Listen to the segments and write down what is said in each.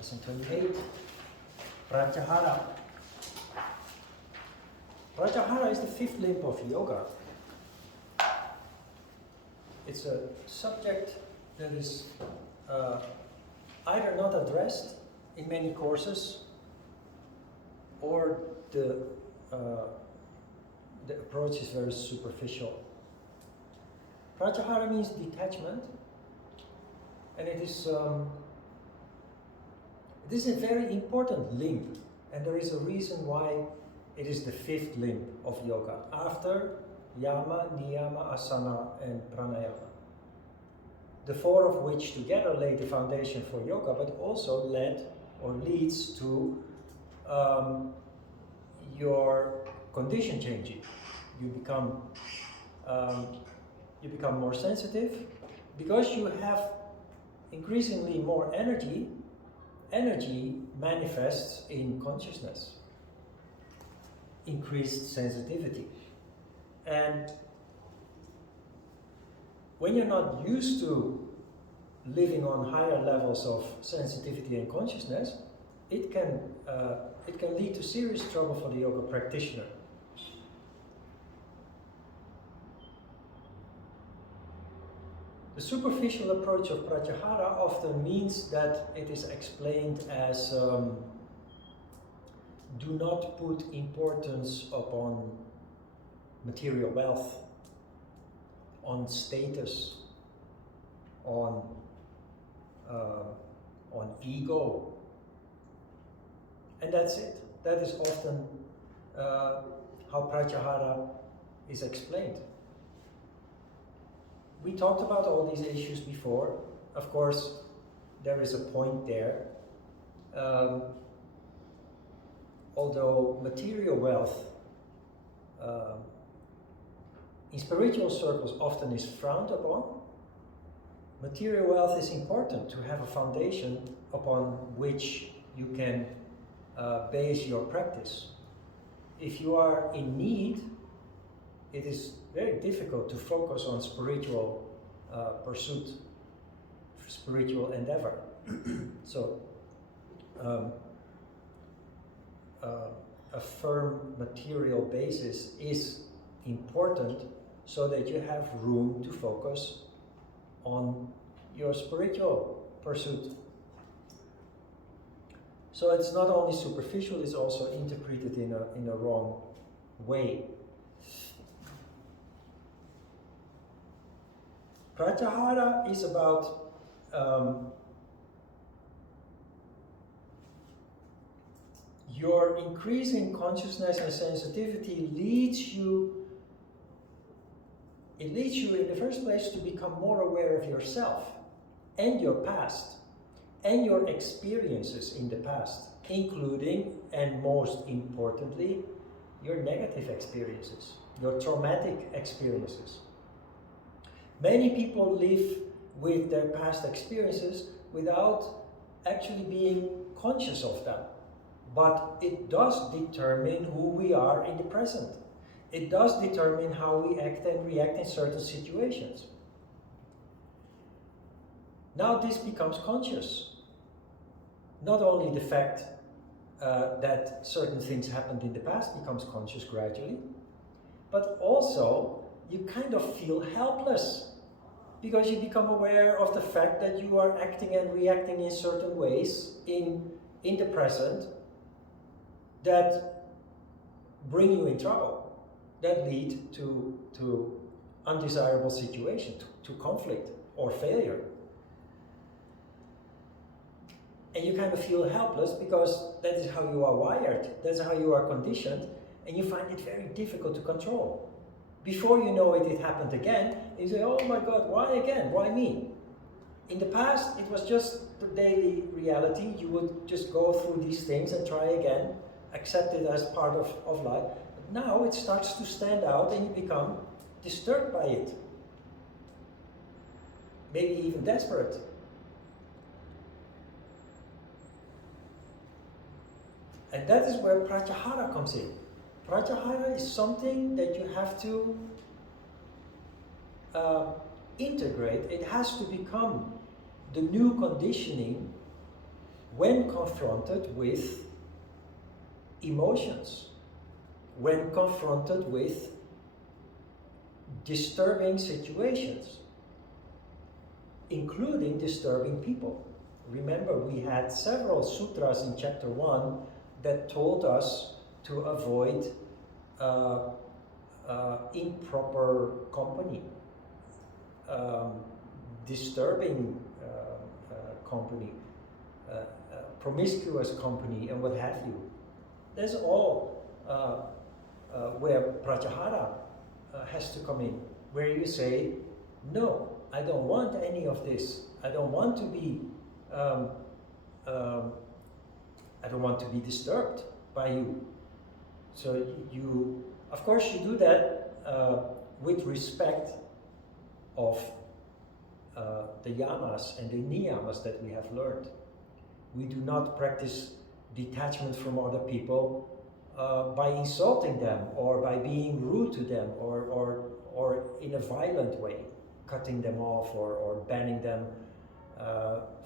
Lesson 28, Pratyahara. Pratyahara is the fifth limb of yoga. It's a subject that is either not addressed in many courses, or the approach is very superficial. Pratyahara means detachment, and it is a very important limb, and there is a reason why it is the fifth limb of yoga, after yama, niyama, asana, and pranayama. The four of which together lay the foundation for yoga, but also leads to your condition changing. You become more sensitive because you have increasingly more energy. Energy manifests in consciousness, increased sensitivity. And when you're not used to living on higher levels of sensitivity and consciousness, it can lead to serious trouble for the yoga practitioner. The superficial approach of Pratyahara often means that it is explained as do not put importance upon material wealth, on status, on ego, and that's it. That is often how Pratyahara is explained. We talked about all these issues before. Of course, there is a point there. Although material wealth in spiritual circles often is frowned upon, material wealth is important to have a foundation upon which you can base your practice. If you are in need, it is very difficult to focus on spiritual pursuit, spiritual endeavor. So, a firm material basis is important so that you have room to focus on your spiritual pursuit. So it's not only superficial, it's also interpreted in a wrong way. Pratyahara is about your increasing consciousness and sensitivity leads you in the first place to become more aware of yourself and your past and your experiences in the past, including and most importantly your negative experiences, your traumatic experiences. Many people live with their past experiences without actually being conscious of them. But it does determine who we are in the present. It does determine how we act and react in certain situations. Now this becomes conscious. Not only the fact that certain things happened in the past becomes conscious gradually, but also you kind of feel helpless because you become aware of the fact that you are acting and reacting in certain ways in the present that bring you in trouble, that lead to undesirable situation, to conflict or failure. And you kind of feel helpless because that is how you are wired, that's how you are conditioned, and you find it very difficult to control. Before you know it, it happened again, and you say, oh my God, why again? Why me? In the past, it was just the daily reality. You would just go through these things and try again, accept it as part of life. But now it starts to stand out and you become disturbed by it. Maybe even desperate. And that is where Pratyahara comes in. Pratyahara is something that you have to integrate. It has to become the new conditioning when confronted with emotions, when confronted with disturbing situations, including disturbing people. Remember, we had several sutras in chapter 1 that told us to avoid improper company, disturbing company, promiscuous company, and what have you. That's all where Pratyahara has to come in, where you say, no, I don't want any of this. I don't want to be I don't want to be disturbed by you. So you, of course, you do that with respect of the yamas and the niyamas that we have learned. We do not practice detachment from other people by insulting them or by being rude to them or in a violent way, cutting them off or banning them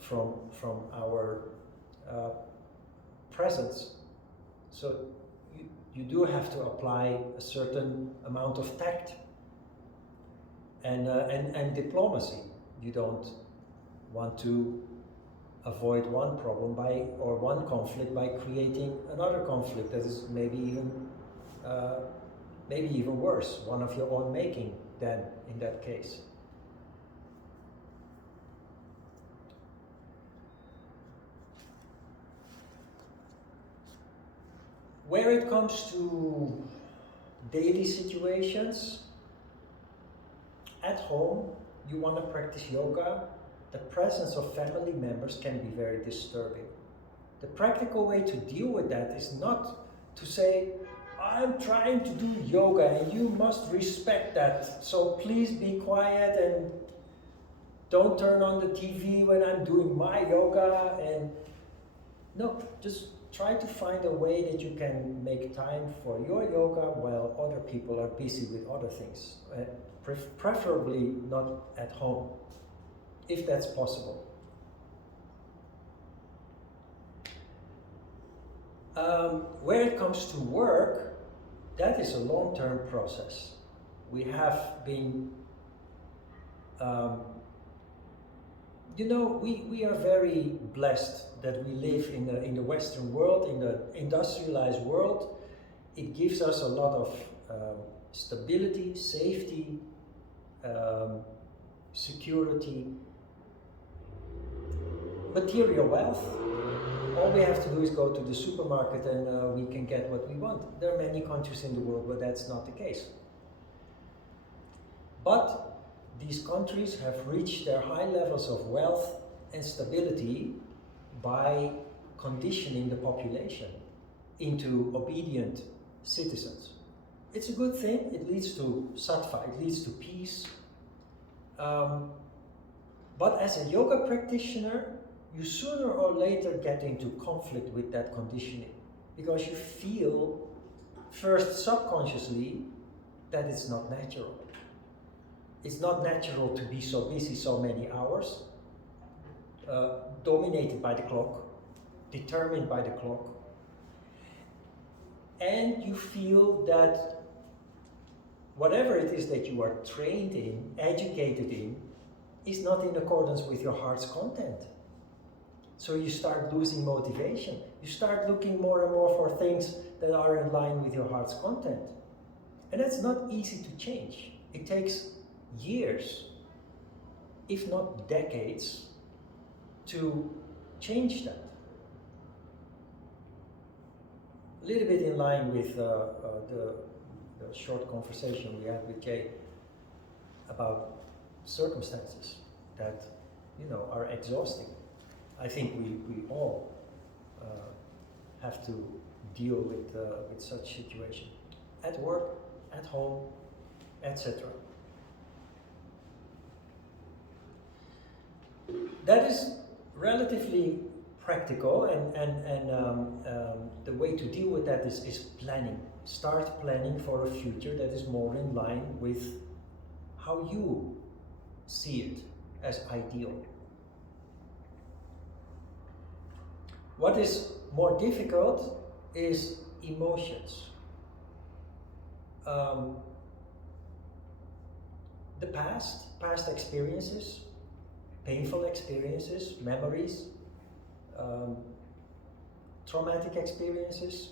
from our presence. So you do have to apply a certain amount of tact and diplomacy. You don't want to avoid one problem or one conflict by creating another conflict that is maybe even worse, one of your own making then in that case. Where it comes to daily situations, at home, you want to practice yoga, the presence of family members can be very disturbing. The practical way to deal with that is not to say, I'm trying to do yoga and you must respect that, so please be quiet and don't turn on the TV when I'm doing my yoga. And no, just try to find a way that you can make time for your yoga while other people are busy with other things. Preferably not at home, if that's possible. Where it comes to work, that is a long-term process. We have been, we are very blessed that we live in the Western world, in the industrialized world. It gives us a lot of stability, safety, security, material wealth. All we have to do is go to the supermarket and we can get what we want. There are many countries in the world where that's not the case. But these countries have reached their high levels of wealth and stability by conditioning the population into obedient citizens. It's a good thing. It leads to sattva, it leads to peace. But as a yoga practitioner, you sooner or later get into conflict with that conditioning because you feel, first subconsciously, that it's not natural. It's not natural to be so busy so many hours, dominated by the clock, determined by the clock. And you feel that whatever it is that you are trained in, educated in, is not in accordance with your heart's content. So you start losing motivation. You start looking more and more for things that are in line with your heart's content. And that's not easy to change. It takes years, if not decades, to change that. A little bit in line with the short conversation we had with Jay about circumstances that are exhausting. I think we all have to deal with such situation at work, at home, etc. That is relatively practical, and the way to deal with that is planning. Start planning for a future that is more in line with how you see it as ideal. What is more difficult is emotions. The past experiences, painful experiences, memories, traumatic experiences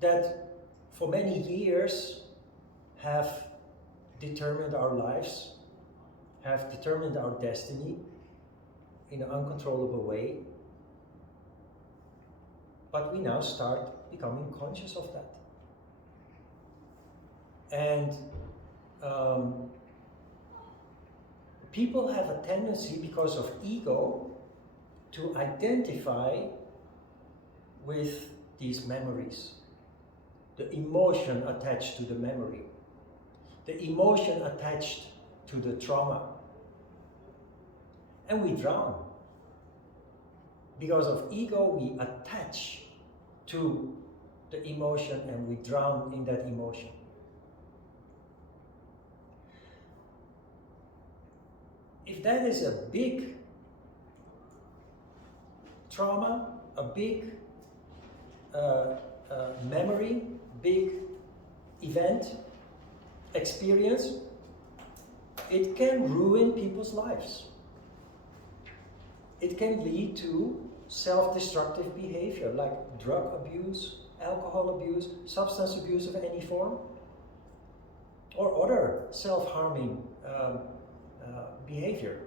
that for many years have determined our lives, have determined our destiny in an uncontrollable way. But we now start becoming conscious of that. And people have a tendency, because of ego, to identify with these memories, the emotion attached to the memory, the emotion attached to the trauma. And we drown. Because of ego, we attach to the emotion and we drown in that emotion. If that is a big trauma, a big memory, big event, experience, it can ruin people's lives. It can lead to self-destructive behavior like drug abuse, alcohol abuse, substance abuse of any form, or other self-harming behavior.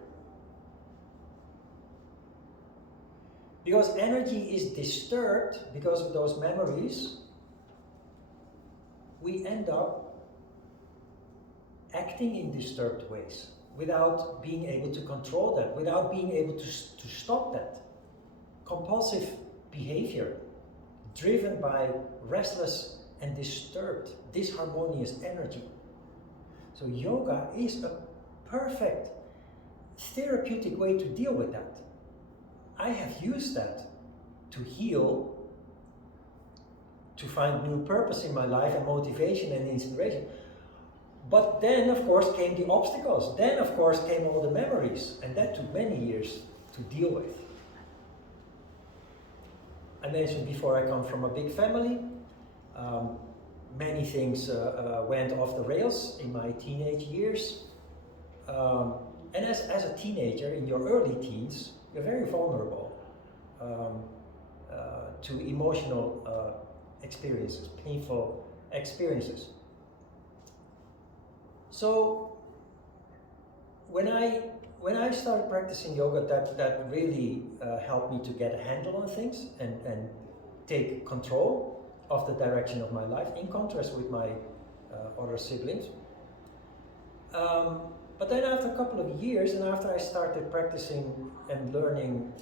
Because energy is disturbed because of those memories, we end up acting in disturbed ways without being able to control that, without being able to stop that. Compulsive behavior driven by restless and disturbed, disharmonious energy. So yoga is a perfect therapeutic way to deal with that. I have used that to heal, to find new purpose in my life and motivation and inspiration. But then, of course, came the obstacles. Then, of course, came all the memories. And that took many years to deal with. I mentioned before, I come from a big family. Many things went off the rails in my teenage years. And as a teenager, in your early teens, you're very vulnerable to emotional experiences, painful experiences. So when I started practicing yoga, that really helped me to get a handle on things and take control of the direction of my life, in contrast with my other siblings. But then after a couple of years, and after I started practicing and learning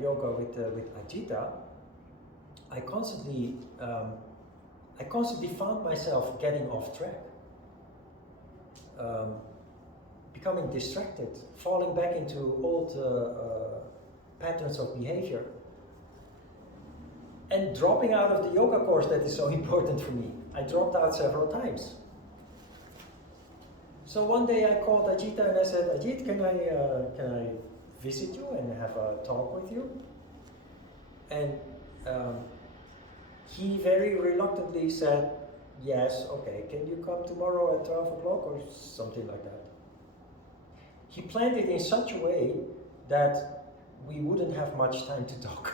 yoga with Ajita, I constantly found myself getting off track, becoming distracted, falling back into old patterns of behavior, and dropping out of the yoga course that is so important for me. I dropped out several times. So one day I called Ajita and I said, Ajit, can I visit you and have a talk with you? And he very reluctantly said, yes, okay, can you come tomorrow at 12 o'clock or something like that? He planned it in such a way that we wouldn't have much time to talk.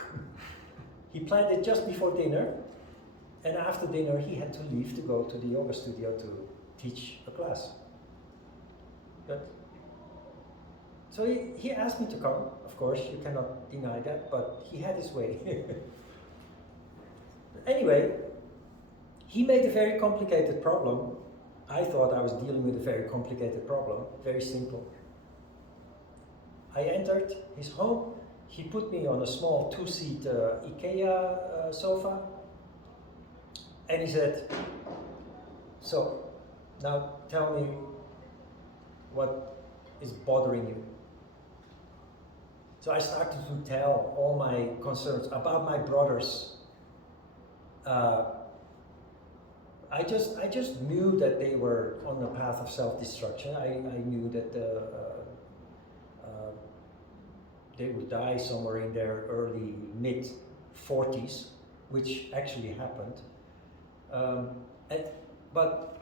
He planned it just before dinner, and after dinner he had to leave to go to the yoga studio to teach a class. So he asked me to come. Of course, you cannot deny that, but he had his way. Anyway, he made a very complicated problem. I thought I was dealing with a very complicated problem, very simple. I entered his home. He put me on a small two-seat IKEA sofa, and he said, so, now tell me what is bothering you. So I started to tell all my concerns about my brothers. I just knew that they were on the path of self-destruction. I knew that they would die somewhere in their early mid 40s, which actually happened. But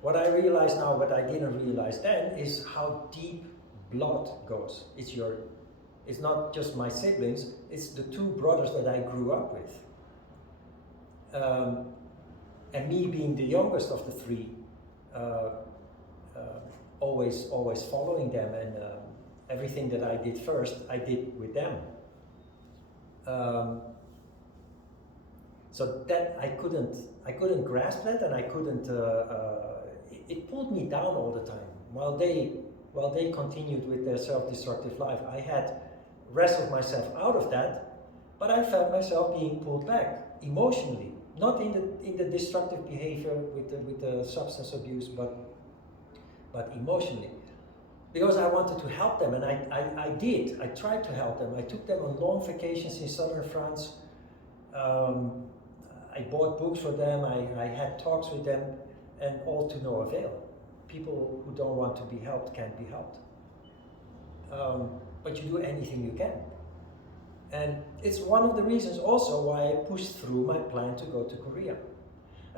what I realize now, what I didn't realize then, is how deep blood goes. It's not just my siblings, it's the two brothers that I grew up with. And me being the youngest of the three, always following them, and everything that I did first, I did with them. So that I couldn't grasp that, and I couldn't. It pulled me down all the time. While they continued with their self-destructive life, I had wrestled myself out of that, but I felt myself being pulled back emotionally, not in the destructive behavior with the substance abuse, but emotionally, because I wanted to help them, and I did. I tried to help them. I took them on long vacations in southern France. I bought books for them. I had talks with them, and all to no avail. People who don't want to be helped can't be helped. But you do anything you can. And it's one of the reasons also why I pushed through my plan to go to Korea.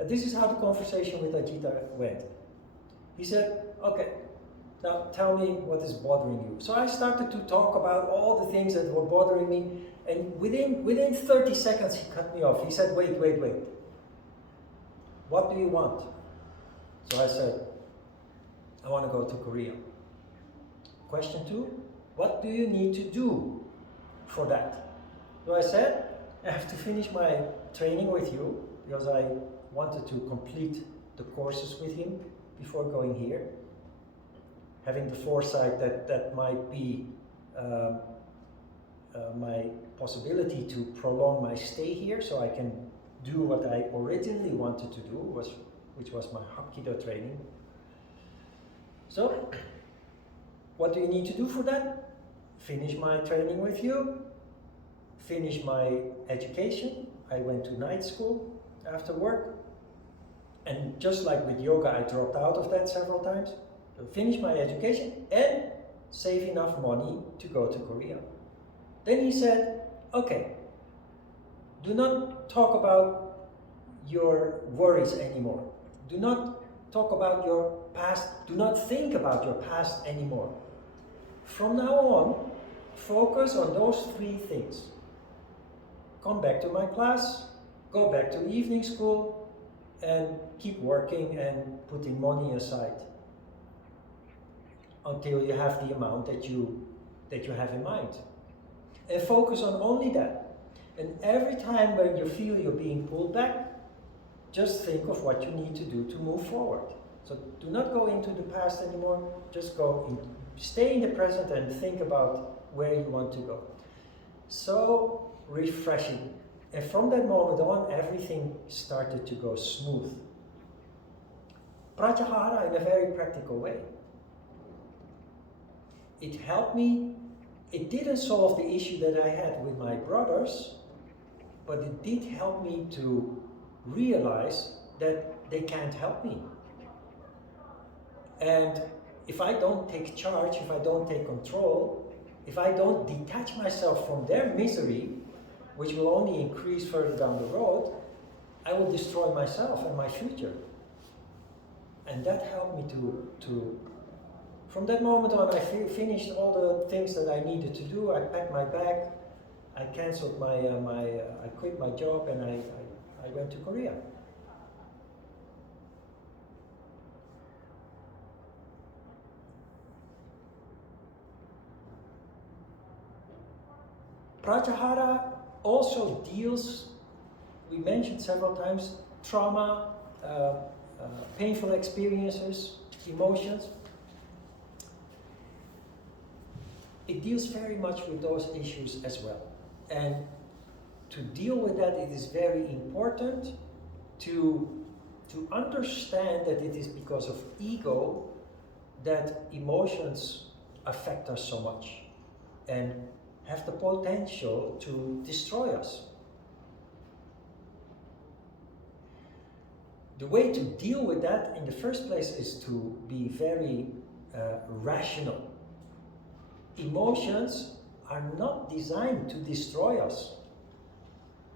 This is how the conversation with Ajita went. He said, okay, now tell me what is bothering you. So I started to talk about all the things that were bothering me, and within 30 seconds he cut me off. He said, wait. What do you want? So I said, I want to go to Korea. Question 2, what do you need to do for that? So I said, I have to finish my training with you, because I wanted to complete the courses with him before going here. Having the foresight that might be my possibility to prolong my stay here, so I can do what I originally wanted to do, which was my Hapkido training. So, what do you need to do for that? Finish my training with you, finish my education. I went to night school after work, and just like with yoga, I dropped out of that several times. So finish my education and save enough money to go to Korea. Then he said, okay, do not talk about your worries anymore. Do not talk about your past. Do not think about your past anymore. From now on, focus on those 3 things. Come back to my class, go back to evening school, and keep working and putting money aside until you have the amount that you have in mind. And focus on only that. And every time when you feel you're being pulled back, just think of what you need to do to move forward. So do not go into the past anymore, just stay in the present and think about where you want to go. So refreshing. And from that moment on, everything started to go smooth. Pratyahara in a very practical way. It helped me. It didn't solve the issue that I had with my brothers, but it did help me to realize that they can't help me. And if I don't take charge, if I don't take control, if I don't detach myself from their misery, which will only increase further down the road, I will destroy myself and my future. And that helped me to from that moment on, I finished all the things that I needed to do. I packed my bag, I canceled I quit my job, and I went to Korea. Pratyahara also deals, we mentioned several times, trauma, painful experiences, emotions. It deals very much with those issues as well. And to deal with that, it is very important to understand that it is because of ego that emotions affect us so much and have the potential to destroy us. The way to deal with that in the first place is to be very rational. Emotions are not designed to destroy us,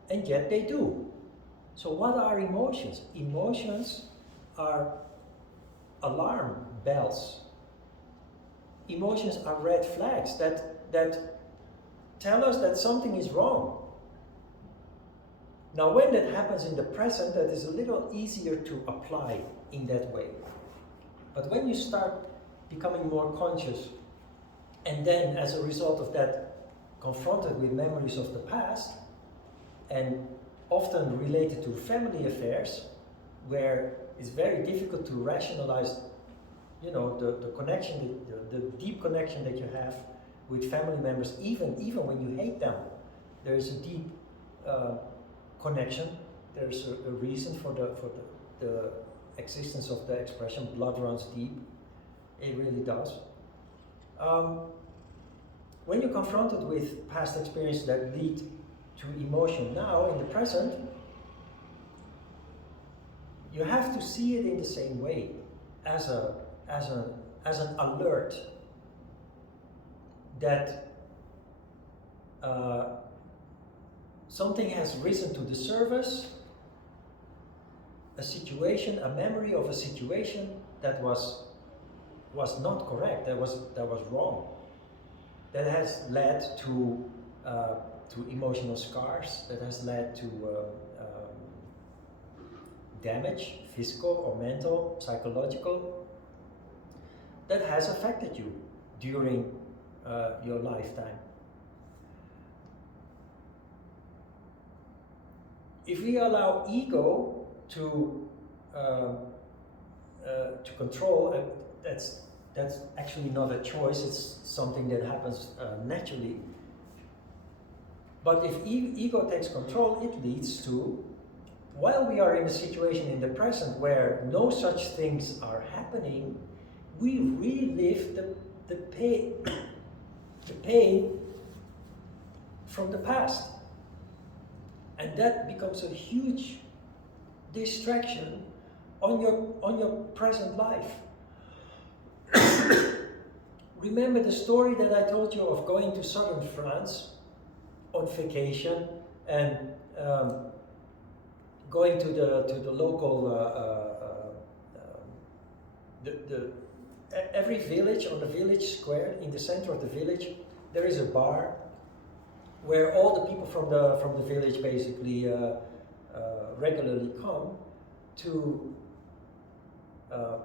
and yet they do. So what are emotions? Emotions are alarm bells. Emotions are red flags that tell us that something is wrong. Now, when that happens in the present, that is a little easier to apply in that way. But when you start becoming more conscious, and then as a result of that, confronted with memories of the past, and often related to family affairs, where it's very difficult to rationalize, the connection, the deep connection that you have with family members, even when you hate them. There is a deep connection. There's a reason for the existence of the expression "blood runs deep." It really does. When you're confronted with past experiences that lead to emotion now in the present, you have to see it in the same way, as an alert that something has risen to the surface, a situation, a memory of a situation that was not correct, that was wrong, that has led to emotional scars, that has led to damage, physical or mental, psychological, that has affected you during your lifetime. If we allow ego to control, that's actually not a choice. It's something that happens naturally. But if ego takes control, it leads to, while we are in a situation in the present where no such things are happening, we relive the pain from the past. And that becomes a huge distraction on your present life. Remember the story that I told you of going to southern France on vacation and going to the local every village, on the village square in the center of the village, there is a bar where all the people from the village basically regularly come to.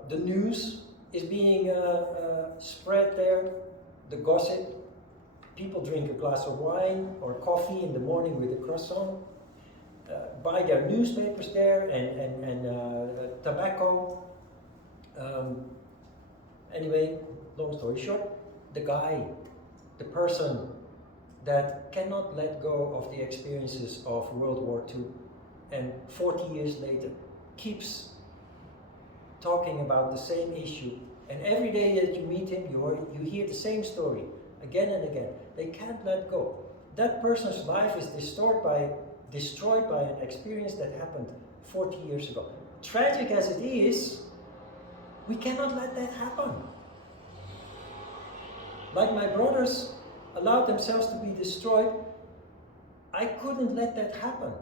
The news is being spread there, the gossip. People drink a glass of wine or coffee in the morning with a croissant, buy their newspapers there and tobacco. Anyway, long story short, the person that cannot let go of the experiences of World War II, and 40 years later keeps talking about the same issue, and every day that you meet him, you hear the same story again and again. They can't let go. That person's life is destroyed by an experience that happened 40 years ago. Tragic as it is, we cannot let that happen. Like my brothers allowed themselves to be destroyed, I couldn't let that happen.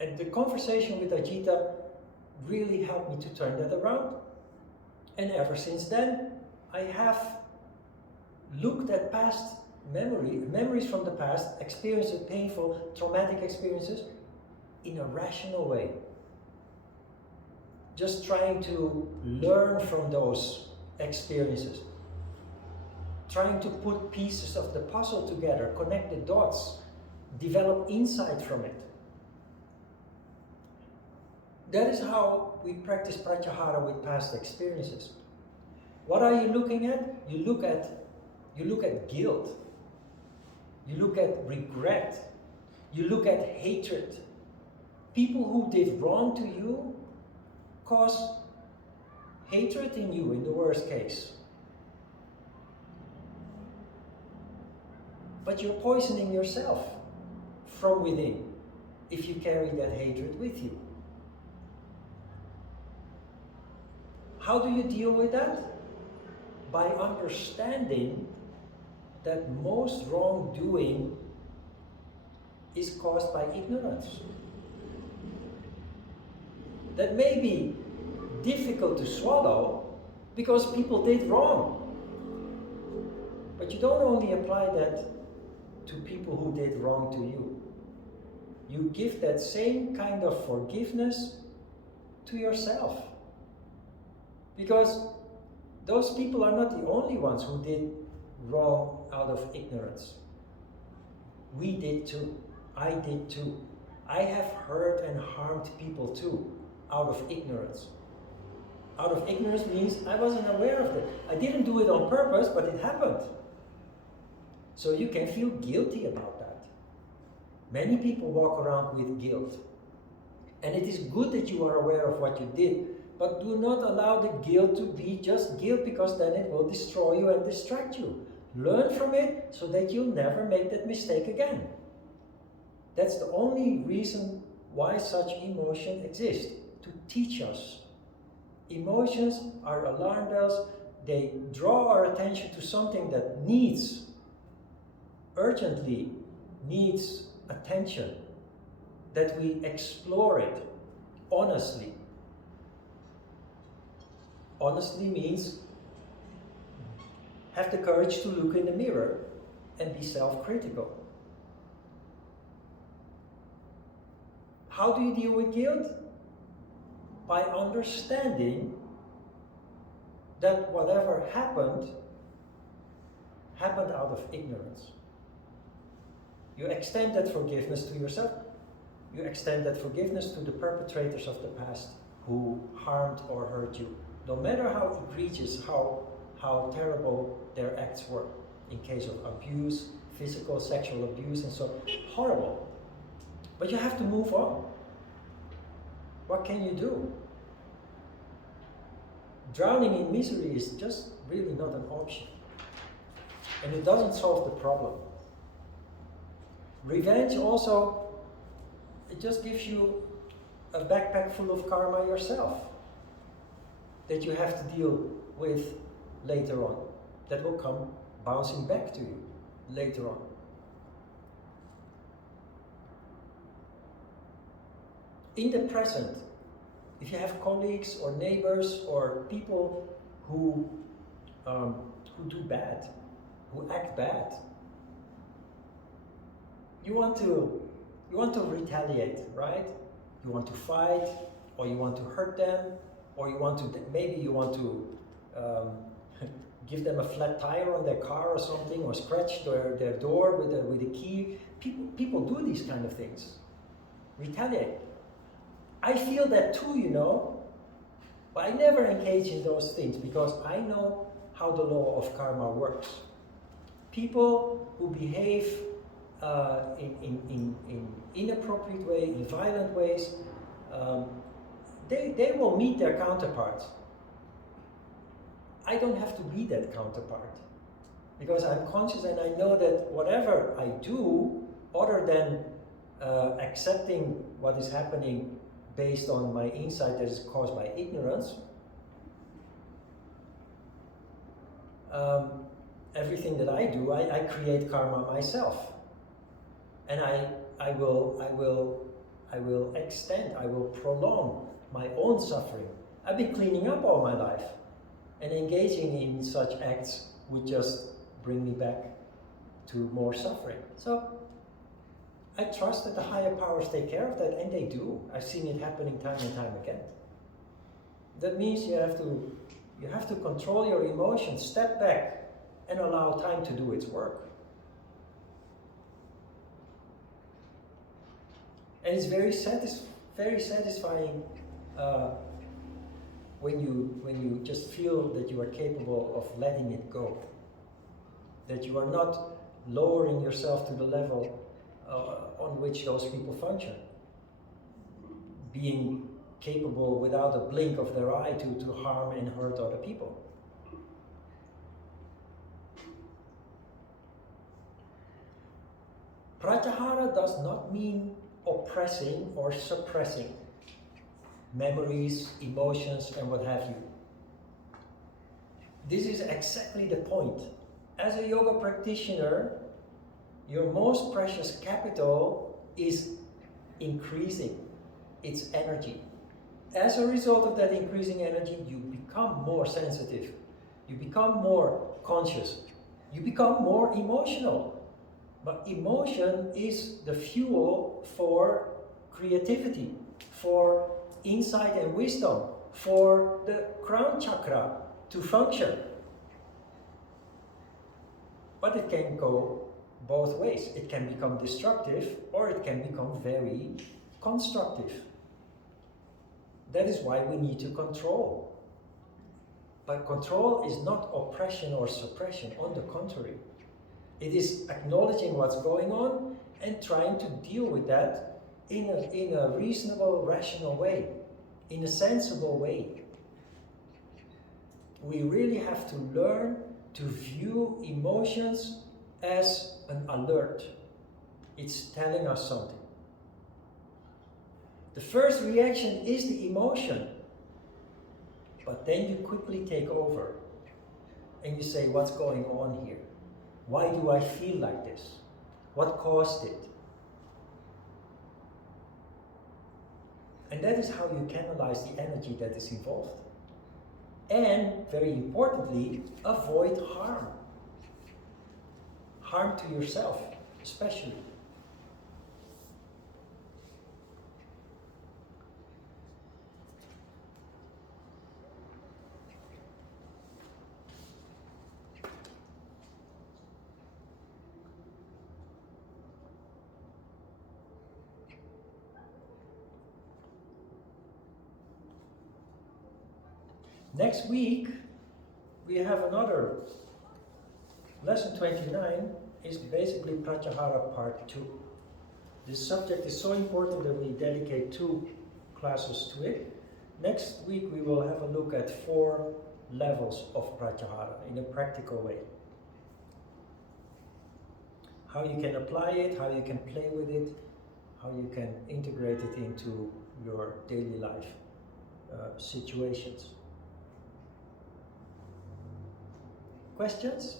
And the conversation with Ajita really helped me to turn that around. And ever since then, I have looked at past memories from the past, experiences, painful, traumatic experiences, in a rational way. Just trying to learn from those experiences. Trying to put pieces of the puzzle together, connect the dots, develop insight from it. That is how we practice Pratyahara with past experiences. What are you looking at? You look at guilt. You look at regret. You look at hatred. People who did wrong to you cause hatred in you in the worst case. But you're poisoning yourself from within if you carry that hatred with you. How do you deal with that? By understanding that most wrongdoing is caused by ignorance. That may be difficult to swallow because people did wrong. But you don't only apply that to people who did wrong to you. You give that same kind of forgiveness to yourself. Because those people are not the only ones who did wrong out of ignorance. We did too. I did too. I have hurt and harmed people too, out of ignorance. Out of ignorance means I wasn't aware of it. I didn't do it on purpose, but it happened. So you can feel guilty about that. Many people walk around with guilt. And it is good that you are aware of what you did, but do not allow the guilt to be just guilt, because then it will destroy you and distract you. Learn from it so that you'll never make that mistake again. That's the only reason why such emotion exists, to teach us. Emotions are alarm bells. They draw our attention to something that urgently needs attention, that we explore it honestly. Honestly means have the courage to look in the mirror and be self-critical. How do you deal with guilt? By understanding that whatever happened out of ignorance. You extend that forgiveness to yourself. You extend that forgiveness to the perpetrators of the past who harmed or hurt you. No matter how egregious, how terrible their acts were. In case of abuse, physical, sexual abuse, and so horrible. But you have to move on. What can you do? Drowning in misery is just really not an option. And it doesn't solve the problem. Revenge also, it just gives you a backpack full of karma yourself that you have to deal with later on. That will come bouncing back to you later on. In the present, if you have colleagues or neighbors or people who do bad, who act bad, you want to retaliate, right? You want to fight, or you want to hurt them, or maybe you want to give them a flat tire on their car or something, or scratch their door with a key. People do these kind of things. Retaliate. I feel that too, you know, but I never engage in those things because I know how the law of karma works. People who behave in inappropriate way, in violent ways, they will meet their counterparts. I don't have to be that counterpart because I'm conscious and I know that whatever I do, other than accepting what is happening based on my insight that is caused by ignorance, everything that I do, I create karma myself, and I will extend, I will prolong my own suffering. I've been cleaning up all my life, and engaging in such acts would just bring me back to more suffering. So I trust that the higher powers take care of that, and they do. I've seen it happening time and time again. That means you have to control your emotions, step back, and allow time to do its work. And it's very satisfying when you just feel that you are capable of letting it go, that you are not lowering yourself to the level on which those people function, being capable without a blink of their eye to harm and hurt other people. Pratyahara does not mean oppressing or suppressing memories, emotions, and what have you. This is exactly the point. As a yoga practitioner, your most precious capital is increasing its energy. As a result of that increasing energy, you become more sensitive, you become more conscious, you become more emotional. But emotion is the fuel for creativity, for insight and wisdom, for the crown chakra to function. But it can go both ways. It can become destructive or it can become very constructive. That is why we need to control. But control is not oppression or suppression, on the contrary. It is acknowledging what's going on and trying to deal with that in a reasonable, rational way, in a sensible way. We really have to learn to view emotions as an alert. It's telling us something. The first reaction is the emotion, but then you quickly take over and you say, what's going on here? Why do I feel like this? What caused it? And that is how you canalize the energy that is involved. And, very importantly, avoid harm. Harm to yourself, especially. Next week, we have another lesson 29 is basically Pratyahara Part 2. This subject is so important that we dedicate 2 classes to it. Next week we will have a look at 4 levels of Pratyahara in a practical way. How you can apply it, how you can play with it, how you can integrate it into your daily life situations. Questions?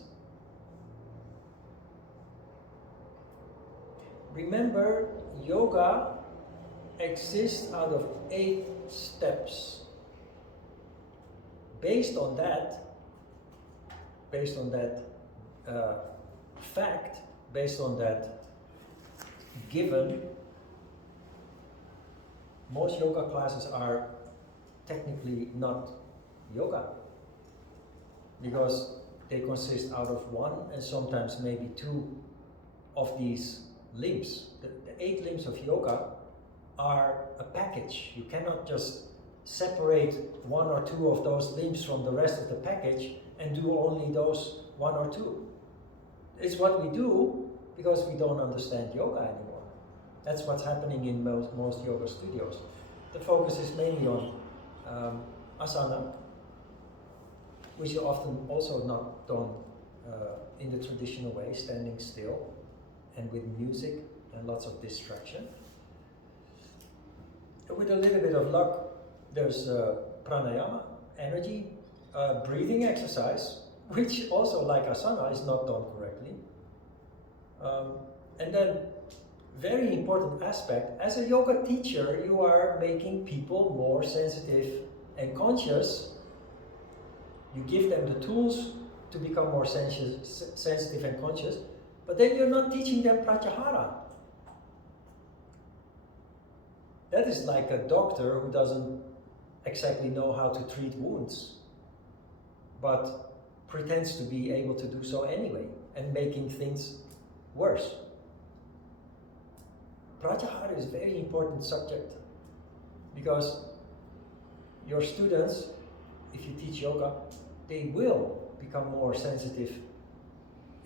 Remember, yoga exists out of 8 steps. Based on that fact, based on that given, most yoga classes are technically not yoga, because they consist out of 1 and sometimes maybe 2 of these limbs. The 8 limbs of yoga are a package. You cannot just separate 1 or 2 of those limbs from the rest of the package and do only those 1 or 2. It's what we do because we don't understand yoga anymore. That's what's happening in most yoga studios. The focus is mainly on asana, which is often also not done in the traditional way, standing still and with music and lots of distraction. With a little bit of luck, there's pranayama, energy, breathing exercise, which also, like asana, is not done correctly. And then, very important aspect, as a yoga teacher, you are making people more sensitive and conscious. You give them the tools to become more sensitive and conscious, but then you're not teaching them pratyahara. That is like a doctor who doesn't exactly know how to treat wounds, but pretends to be able to do so anyway, and making things worse. Pratyahara is a very important subject, because your students, if you teach yoga, they will become more sensitive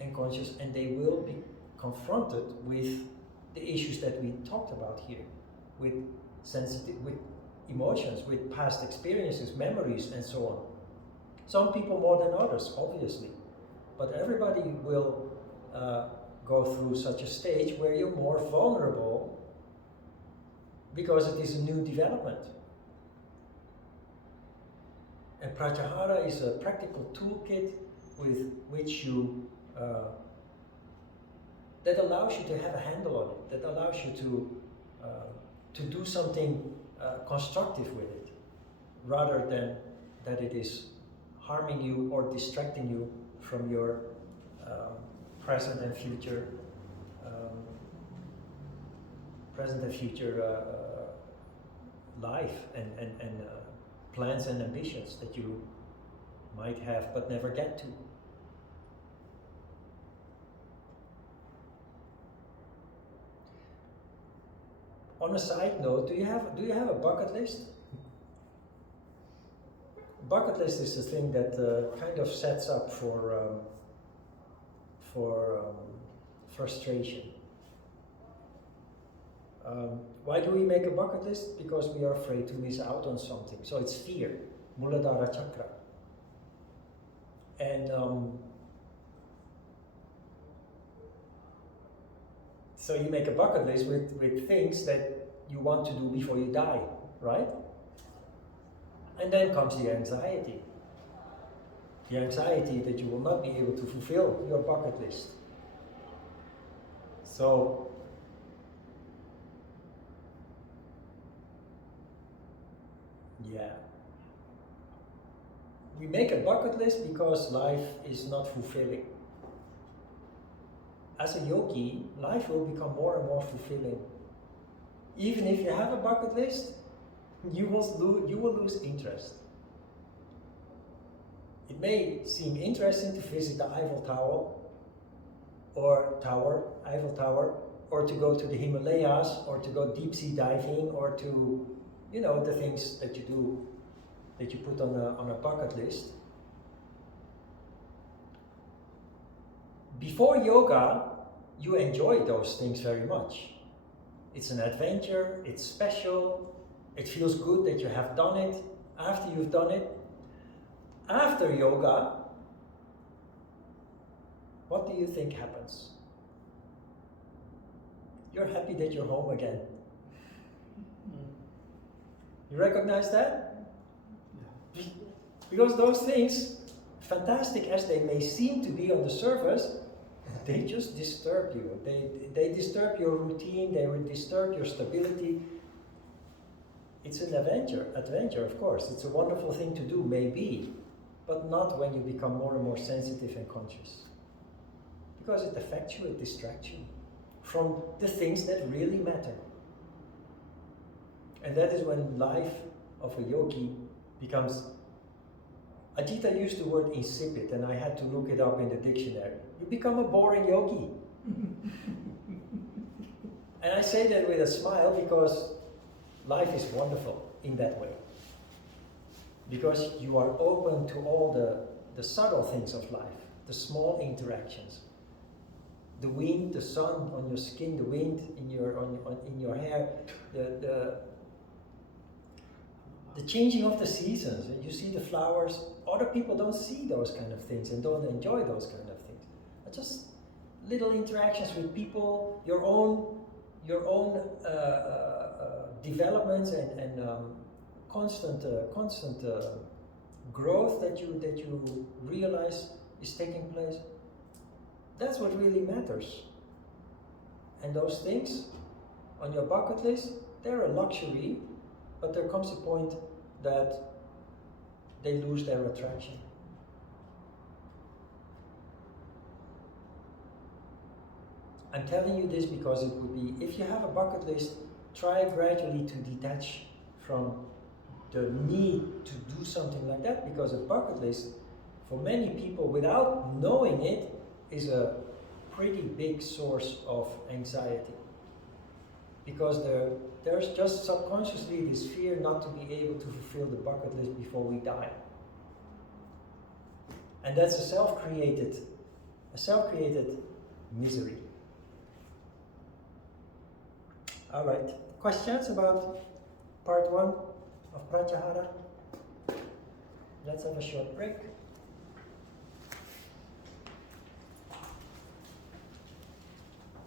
and conscious, and they will be confronted with the issues that we talked about here, with emotions, with past experiences, memories, and so on. Some people more than others, obviously, but everybody will go through such a stage where you're more vulnerable because it is a new development. And Pratyahara is a practical toolkit with which you that allows you to have a handle on it, that allows you to do something constructive with it, rather than that it is harming you or distracting you from your present and future life and plans and ambitions that you might have but never get to. On a side note, do you have a bucket list? Bucket list is the thing that kind of sets up for frustration. Why do we make a bucket list? Because we are afraid to miss out on something. So it's fear, Muladhara Chakra. And so you make a bucket list with things that you want to do before you die, right? And then comes the anxiety. The anxiety that you will not be able to fulfill your bucket list. So, yeah. We make a bucket list because life is not fulfilling. As a yogi, life will become more and more fulfilling. Even if you have a bucket list, you will lose interest. It may seem interesting to visit the Eiffel Tower, Eiffel Tower, or to go to the Himalayas, or to go deep sea diving, or to, the things that you do, that you put on a bucket list. Before yoga, you enjoy those things very much. It's an adventure, it's special, it feels good that you have done it, after you've done it. After yoga, what do you think happens? You're happy that you're home again. You recognize that? Yeah. Because those things, fantastic as they may seem to be on the surface, they just disturb you. They disturb your routine, they will disturb your stability. It's an adventure, of course. It's a wonderful thing to do, maybe, but not when you become more and more sensitive and conscious. Because it affects you, it distracts you from the things that really matter. And that is when life of a yogi becomes, Ajita used the word insipid, and I had to look it up in the dictionary. You become a boring yogi. And I say that with a smile because life is wonderful in that way. Because you are open to all the subtle things of life, the small interactions. The wind, the sun on your skin, the wind in your hair, the changing of the seasons, and you see the flowers. Other people don't see those kind of things and don't enjoy those kind of things. It's just little interactions with people, your own developments and constant growth that you realize is taking place. That's what really matters. And those things on your bucket list, they're a luxury, but there comes a point that they lose their attraction. I'm telling you this because it would be, if you have a bucket list, try gradually to detach from the need to do something like that, because a bucket list, for many people, without knowing it, is a pretty big source of anxiety. Because there's just subconsciously this fear not to be able to fulfill the bucket list before we die. And that's a self-created misery. All right, questions about part 1 of Pratyahara? Let's have a short break.